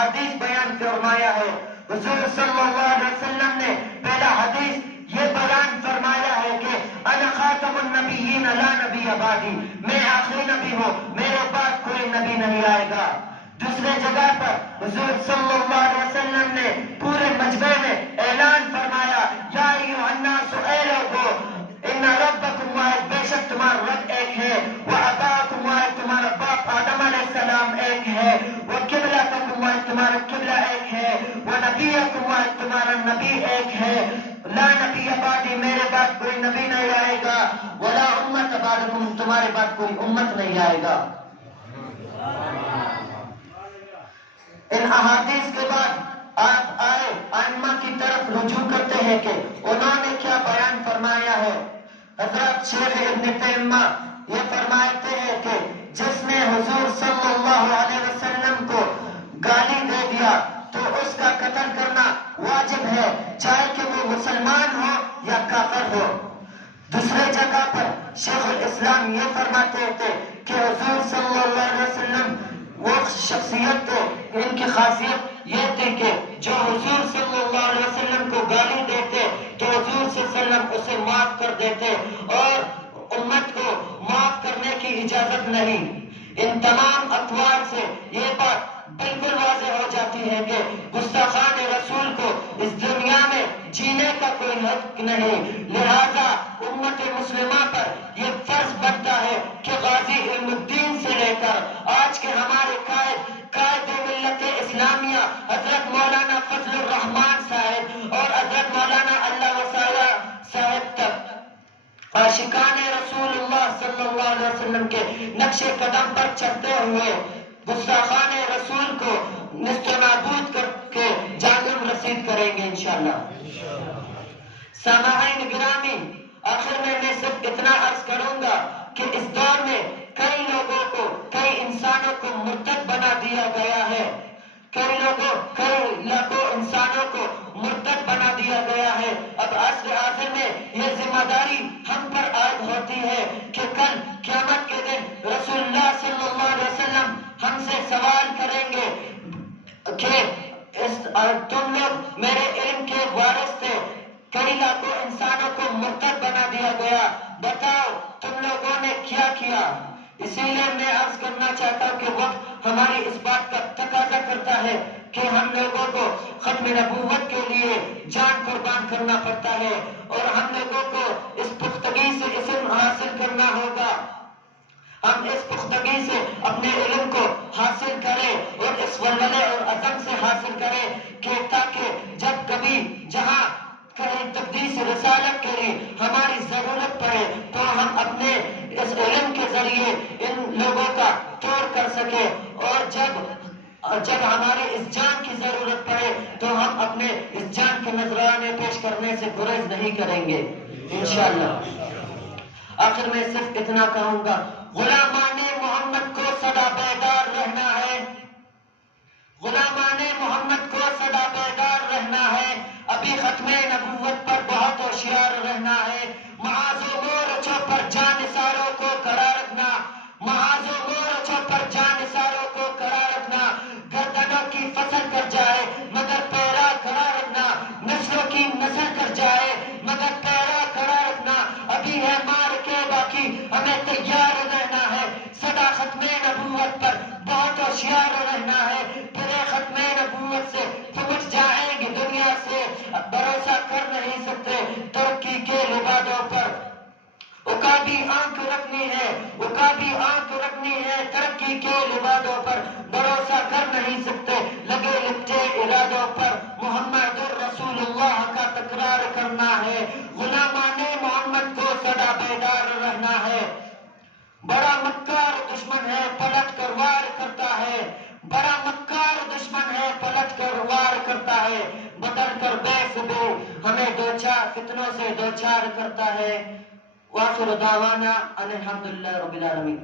احادیث بیان فرمایا ہے. حضور صلی اللہ علیہ وسلم نے پہلا حدیث یہ بیان فرمایا ہے کہ انا خاتم النبیین لا نبی بعدی، میں آخری نبی ہوں، میرے بعد کوئی نبی نہیں آئے گا. دوسرے جگہ پر حضور صلی اللہ علیہ وسلم نے پورے مجمع میں اعلان فرمایا، یا ایھا الناس، اے لوگو، ان ربکم واحد، بے شک تمہارا رب ایک ہے، واباکم واحد، تمہارا باپ آدم علیہ السلام ایک ہے، وقبلتکم واحد، تمہارا قبلہ ایک ہے، ونبیکم واحد، تمہارا نبی ایک ہے. لا نبی بعدی، میرے بعد کوئی نبی نہیں آئے گا. ولا امت بعدکم، تمہارے بعد کوئی امت نہیں آئے گا. ان احادیث کے بعد آپ آئے ائمہ کی طرف رجوع کرتے ہیں کہ انہوں نے کیا بیان فرمایا ہے. حضرت شیخ ابن تیمیہ یہ فرماتے ہیں کہ جس نے حضور صلی اللہ علیہ وسلم کو گالی دے دیا تو اس کا قتل کرنا واجب ہے، چاہے کہ وہ مسلمان ہو یا کافر ہو. دوسرے جگہ پر شیخ الاسلام یہ فرماتے تھے کہ حضور صلی اللہ علیہ وسلم وہ شخصیت تھے، ان کی خاصیت یہ تھی کہ جو حضور صلی اللہ علیہ وسلم کو گالی دیتے تو حضور صلی اللہ علیہ وسلم اسے معاف کر دیتے، اور امت کو معاف کرنے کی اجازت نہیں. ان تمام اقوال سے یہ بات بالکل واضح ہو جاتی ہے کہ گستاخان رسول کو اس دنیا میں جینے کا کوئی حق نہیں. لہذا امت مسلمہ پر یہ فرض بنتا ہے کہ غازی علم الدین سے لے کر آج کے ہمارے قائد ملت اسلامیہ حضرت مولانا فضل الرحمان صاحب اور حضرت مولانا اللہ وسائلہ صاحب تک عاشقان رسول اللہ صلی اللہ علیہ وسلم کے نقش قدم پر چلتے ہوئے گستاخان رسول کو نست و نابود کر کے جانم رسید کریں گے انشاءاللہ. سامعین گرامی، آخر میں صرف اتنا عرض کروں گا کہ اس دور میں کئی لوگوں کو، کئی انسانوں کو مرتد بنا دیا گیا ہے. کئی لاکھوں انسانوں کو مرتد بنا دیا گیا ہے. اب عصر آخر میں یہ ذمہ داری ہم پر عائد ہوتی ہے کہ کل قیامت کے دن رسول اللہ صلی اللہ علیہ وسلم ہم سے سوال کریں گے کہ تم لوگ میرے علم کے وارث تھے، کئی لاکھوں انسانوں کو مرتد بنا دیا گیا، بتاؤ تم لوگوں نے کیا کیا. اسی لیے میں عرض کرنا چاہتا ہوں کہ وقت ہماری اس بات کا تقاضا کرتا ہے کہ ہم لوگوں کو ختم نبوت کے لیے جان قربان کرنا پڑتا ہے، اور ہم لوگوں کو اس پختگی سے علم حاصل کرنا ہوگا. ہم اس پختگی سے اپنے علم کو حاصل کریں اور اس ولولے اور عزم سے حاصل کریں کہ تاکہ جب کبھی جہاں کہیں تقدیس رسالت کے لیے ہماری ضرورت پڑے تو ہم اپنے اس علم کے ذریعے ان لوگوں کا توڑ کر سکیں، اور جب ہمارے اس جان کی ضرورت پڑے تو ہم اپنے اس جان کے نذرانے پیش کرنے سے گریز نہیں کریں گے انشاءاللہ. آخر میں صرف اتنا کہوں گا، غلامان محمد کو سدا بیدار رہنا ہے، غلامان محمد کو سدا بیدار رہنا ہے. ابھی ختم نبوت پر بہت ہوشیار رہنا ہے. محاذ و مورچوں پر جانثاروں کو کھڑا رکھنا، محاذ و مورچوں پر جانثاروں کو کھڑا رکھنا. گردنوں کی فصل کر جائے مگر پیرا کھڑا رکھنا، نسلوں کی نسل کر جائے مگر پیرا کھڑا رکھنا. ابھی ہے مار کے باقی، ہمیں تیار رہنا ہے. سدا ختم نبوت پر بہت ہوشیار رہنا ہے. پھر ختم نبوت سے پھمٹ جائیں گے دنیا سے، بھروسہ کر نہیں سکتے ترقی کے لبادوں پر. اکابی آنکھ رکھنی ہے، اکابی آنکھ رکھنی ہے ترقی کے لبادوں پر، بھروسہ کر نہیں سکتے لگے لپٹے ارادوں پر. محمد الرسول اللہ کا تکرار کرنا ہے، غلامان محمد کو سدا بیدار رہنا ہے. بڑا مکار دشمن ہے پلٹ کر وار کرتا ہے، بڑا مکار دشمن ہے پلٹ کر وار کرتا ہے. بدل کر بے صبح ہمیں دو چار فتنوں سے دو چار کرتا ہے. وآخر دعوانا ان الحمدللہ رب العالمین.